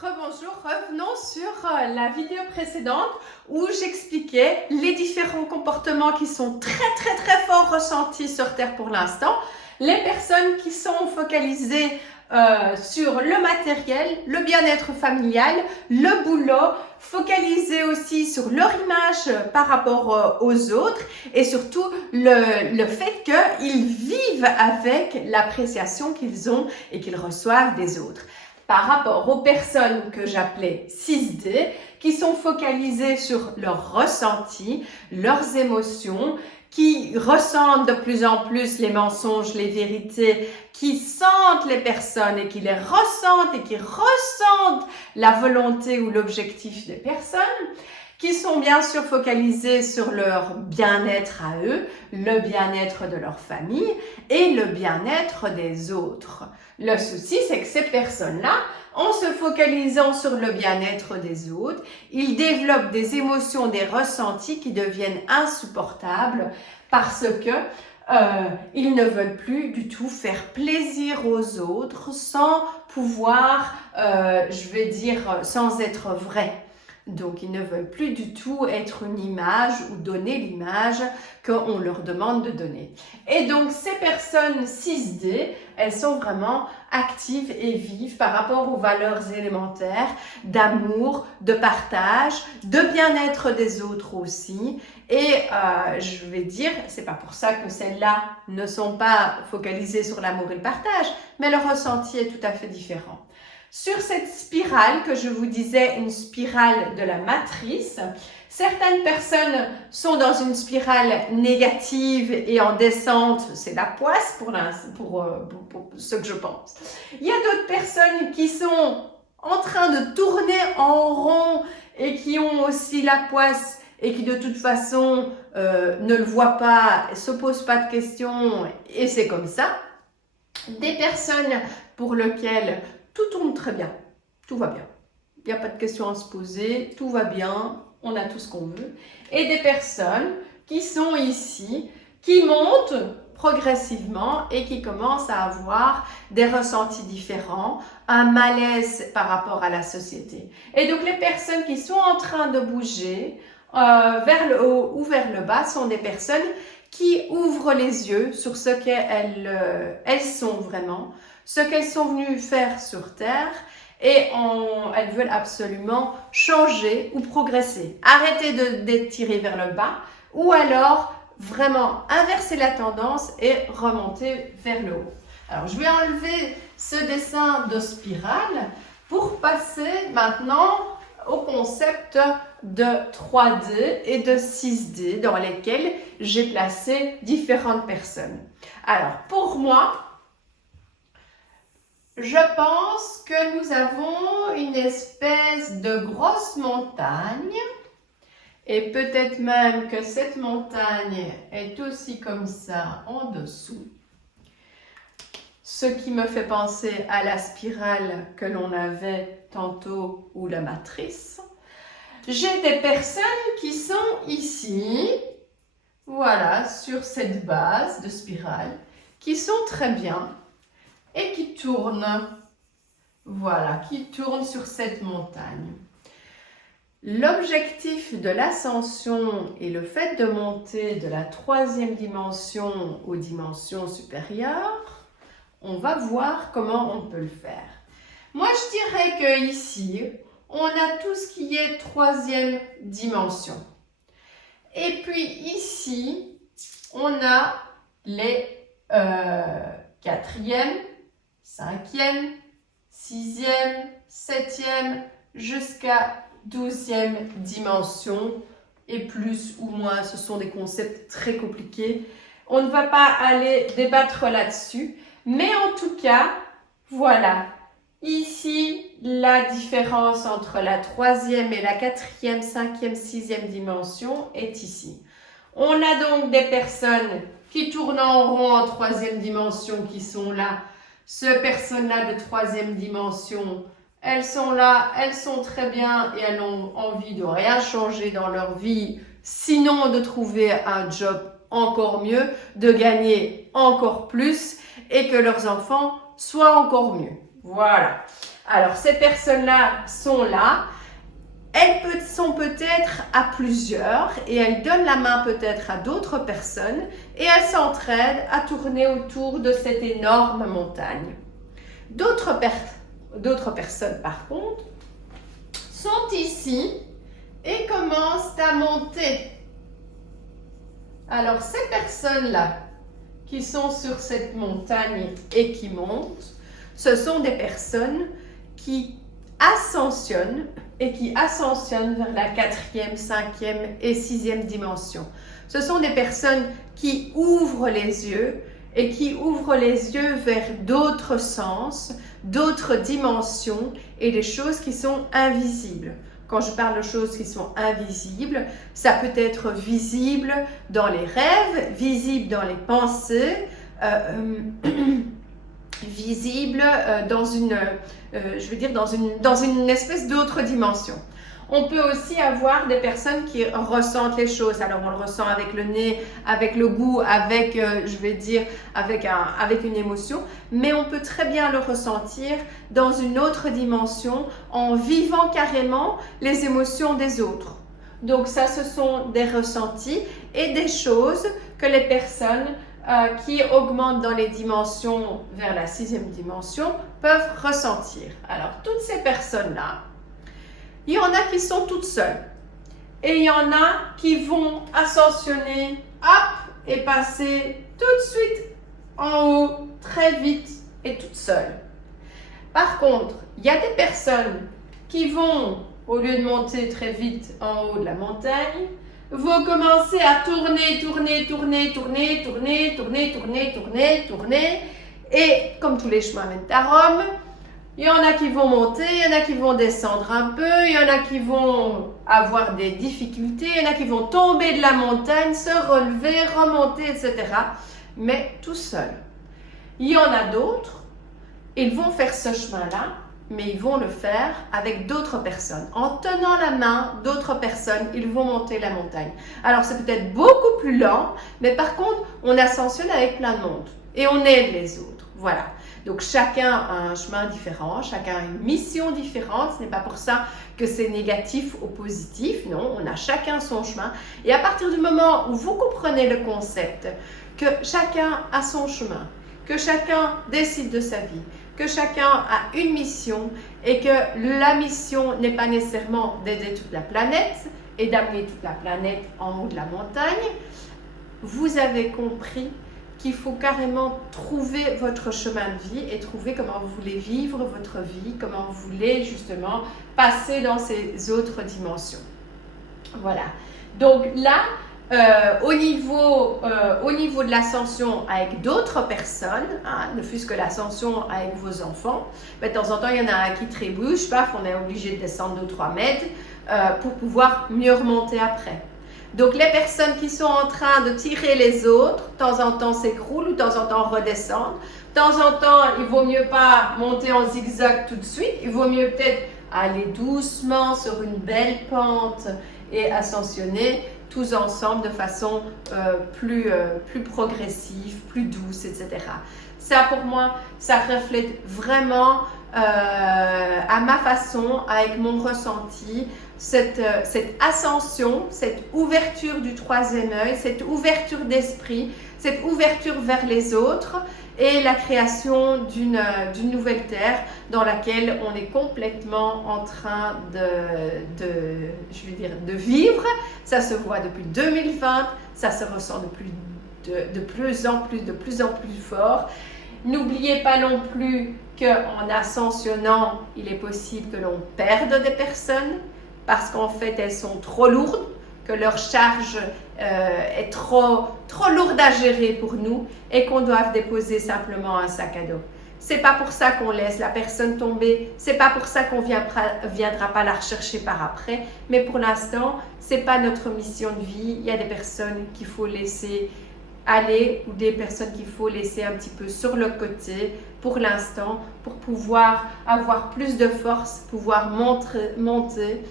Rebonjour, revenons sur la vidéo précédente où j'expliquais les différents comportements qui sont très fort ressentis sur Terre pour l'instant. Les personnes qui sont focalisées sur le matériel, le bien-être familial, le boulot, focalisées aussi sur leur image par rapport aux autres et surtout le fait qu'ils vivent avec l'appréciation qu'ils ont et qu'ils reçoivent des autres. Par rapport aux personnes que j'appelais 6D, qui sont focalisées sur leurs ressentis, leurs émotions, qui ressentent de plus en plus les mensonges, les vérités, qui sentent les personnes et qui les ressentent et qui ressentent la volonté ou l'objectif des personnes, qui sont bien sûr focalisés sur leur bien-être à eux, le bien-être de leur famille et le bien-être des autres. Le souci, c'est que ces personnes-là, en se focalisant sur le bien-être des autres, ils développent des émotions, des ressentis qui deviennent insupportables parce que ils ne veulent plus du tout faire plaisir aux autres sans pouvoir, sans être vrais. Donc, ils ne veulent plus du tout être une image ou donner l'image qu'on leur demande de donner. Et donc, ces personnes 6D, elles sont vraiment actives et vives par rapport aux valeurs élémentaires d'amour, de partage, de bien-être des autres aussi. Et c'est pas pour ça que celles-là ne sont pas focalisées sur l'amour et le partage, mais le ressenti est tout à fait différent. Sur cette spirale que je vous disais, une spirale de la matrice, certaines personnes sont dans une spirale négative et en descente, c'est la poisse pour ce que je pense. Il y a d'autres personnes qui sont en train de tourner en rond et qui ont aussi la poisse et qui de toute façon ne le voient pas, se posent pas de questions et c'est comme ça. Des personnes pour lesquelles tout tourne très bien, tout va bien. Il n'y a pas de questions à se poser, tout va bien, on a tout ce qu'on veut. Et des personnes qui sont ici, qui montent progressivement et qui commencent à avoir des ressentis différents, un malaise par rapport à la société. Et donc les personnes qui sont en train de bouger vers le haut ou vers le bas sont des personnes qui ouvrent les yeux sur ce qu'elles sont vraiment, ce qu'elles sont venues faire sur Terre et elles veulent absolument changer ou progresser. Arrêter d'être tirées vers le bas ou alors vraiment inverser la tendance et remonter vers le haut. Alors, je vais enlever ce dessin de spirale pour passer maintenant au concept de 3D et de 6D dans lesquels j'ai placé différentes personnes. Alors, pour moi, je pense que nous avons une espèce de grosse montagne et peut-être même que cette montagne est aussi comme ça en dessous. Ce qui me fait penser à la spirale que l'on avait tantôt ou la matrice. J'ai des personnes qui sont ici, voilà, sur cette base de spirale, qui sont très bien et qui tournent, voilà, qui tournent sur cette montagne. L'objectif de l'ascension et le fait de monter de la 3e dimension aux dimensions supérieures, on va voir comment on peut le faire. Moi, je dirais que ici, on a tout ce qui est 3e dimension. Et puis ici, on a les 4e, 5e, 6e, 7e, jusqu'à 12e dimension. Et plus ou moins, ce sont des concepts très compliqués. On ne va pas aller débattre là-dessus. Mais en tout cas, voilà. Ici, la différence entre la 3e et la 4e, 5e, 6e dimension est ici. On a donc des personnes qui tournent en rond en 3e dimension qui sont là. Ces personnes-là de 3e dimension, elles sont là, elles sont très bien et elles ont envie de rien changer dans leur vie, sinon de trouver un job encore mieux, de gagner encore plus et que leurs enfants soient encore mieux. Voilà. Alors, ces personnes-là sont là. Elles sont peut-être à plusieurs et elles donnent la main peut-être à d'autres personnes et elles s'entraident à tourner autour de cette énorme montagne. D'autres personnes, par contre, sont ici et commencent à monter. Alors, ces personnes-là qui sont sur cette montagne et qui montent, ce sont des personnes qui ascensionnent et qui ascensionnent vers la 4e, 5e et 6e dimension. Ce sont des personnes qui ouvrent les yeux et qui ouvrent les yeux vers d'autres sens, d'autres dimensions et des choses qui sont invisibles. Quand je parle de choses qui sont invisibles, ça peut être visible dans les rêves, visible dans les pensées, visible dans une, dans une espèce d'autre dimension. On peut aussi avoir des personnes qui ressentent les choses. Alors, on le ressent avec le nez, avec le goût, avec, avec une émotion. Mais on peut très bien le ressentir dans une autre dimension en vivant carrément les émotions des autres. Donc, ça, ce sont des ressentis et des choses que les personnes qui augmentent dans les dimensions vers la 6e dimension peuvent ressentir. Alors, toutes ces personnes-là, il y en a qui sont toutes seules et il y en a qui vont ascensionner, hop, et passer tout de suite en haut, très vite et toutes seules. Par contre, il y a des personnes qui vont, au lieu de monter très vite en haut de la montagne, vont commencer à tourner. Et comme tous les chemins mènent à Rome, il y en a qui vont monter, il y en a qui vont descendre un peu, il y en a qui vont avoir des difficultés, il y en a qui vont tomber de la montagne, se relever, remonter, etc. Mais tout seul. Il y en a d'autres, ils vont faire ce chemin-là, mais ils vont le faire avec d'autres personnes. En tenant la main d'autres personnes, ils vont monter la montagne. Alors, c'est peut-être beaucoup plus lent, mais par contre, on ascensionne avec plein de monde et on aide les autres. Voilà. Donc, chacun a un chemin différent, chacun a une mission différente. Ce n'est pas pour ça que c'est négatif ou positif. Non, on a chacun son chemin. Et à partir du moment où vous comprenez le concept, que chacun a son chemin, que chacun décide de sa vie, que chacun a une mission et que la mission n'est pas nécessairement d'aider toute la planète et d'amener toute la planète en haut de la montagne, vous avez compris qu'il faut carrément trouver votre chemin de vie et trouver comment vous voulez vivre votre vie, comment vous voulez justement passer dans ces autres dimensions. Voilà. Donc là, au niveau de l'ascension avec d'autres personnes, hein, ne fût-ce que l'ascension avec vos enfants, de temps en temps, il y en a un qui trébuche, paf, on est obligé de descendre 2-3 mètres pour pouvoir mieux remonter après. Donc, les personnes qui sont en train de tirer les autres, de temps en temps s'écroulent ou de temps en temps redescendent. De temps en temps, il vaut mieux pas monter en zigzag tout de suite, il vaut mieux peut-être aller doucement sur une belle pente et ascensionner tous ensemble de façon plus progressive, plus douce, etc. Ça, pour moi, ça reflète vraiment à ma façon, avec mon ressenti, cette ascension, cette ouverture du troisième œil, cette ouverture d'esprit, cette ouverture vers les autres et la création d'une nouvelle terre dans laquelle on est complètement en train de vivre. Ça se voit depuis 2020, ça se ressent de plus en plus fort. N'oubliez pas non plus qu'en ascensionnant, il est possible que l'on perde des personnes parce qu'en fait, elles sont trop lourdes, que leur charge est trop lourde à gérer pour nous et qu'on doit déposer simplement un sac à dos. C'est pas pour ça qu'on laisse la personne tomber, c'est pas pour ça qu'on viendra pas la rechercher par après, mais pour l'instant, c'est pas notre mission de vie. Il y a des personnes qu'il faut laisser aller ou des personnes qu'il faut laisser un petit peu sur le côté pour l'instant pour pouvoir avoir plus de force, pouvoir monter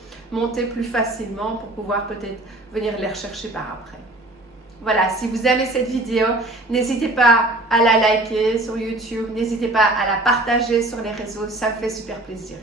plus facilement pour pouvoir peut-être venir les rechercher par après. Voilà, si vous aimez cette vidéo, n'hésitez pas à la liker sur YouTube, n'hésitez pas à la partager sur les réseaux, ça me fait super plaisir.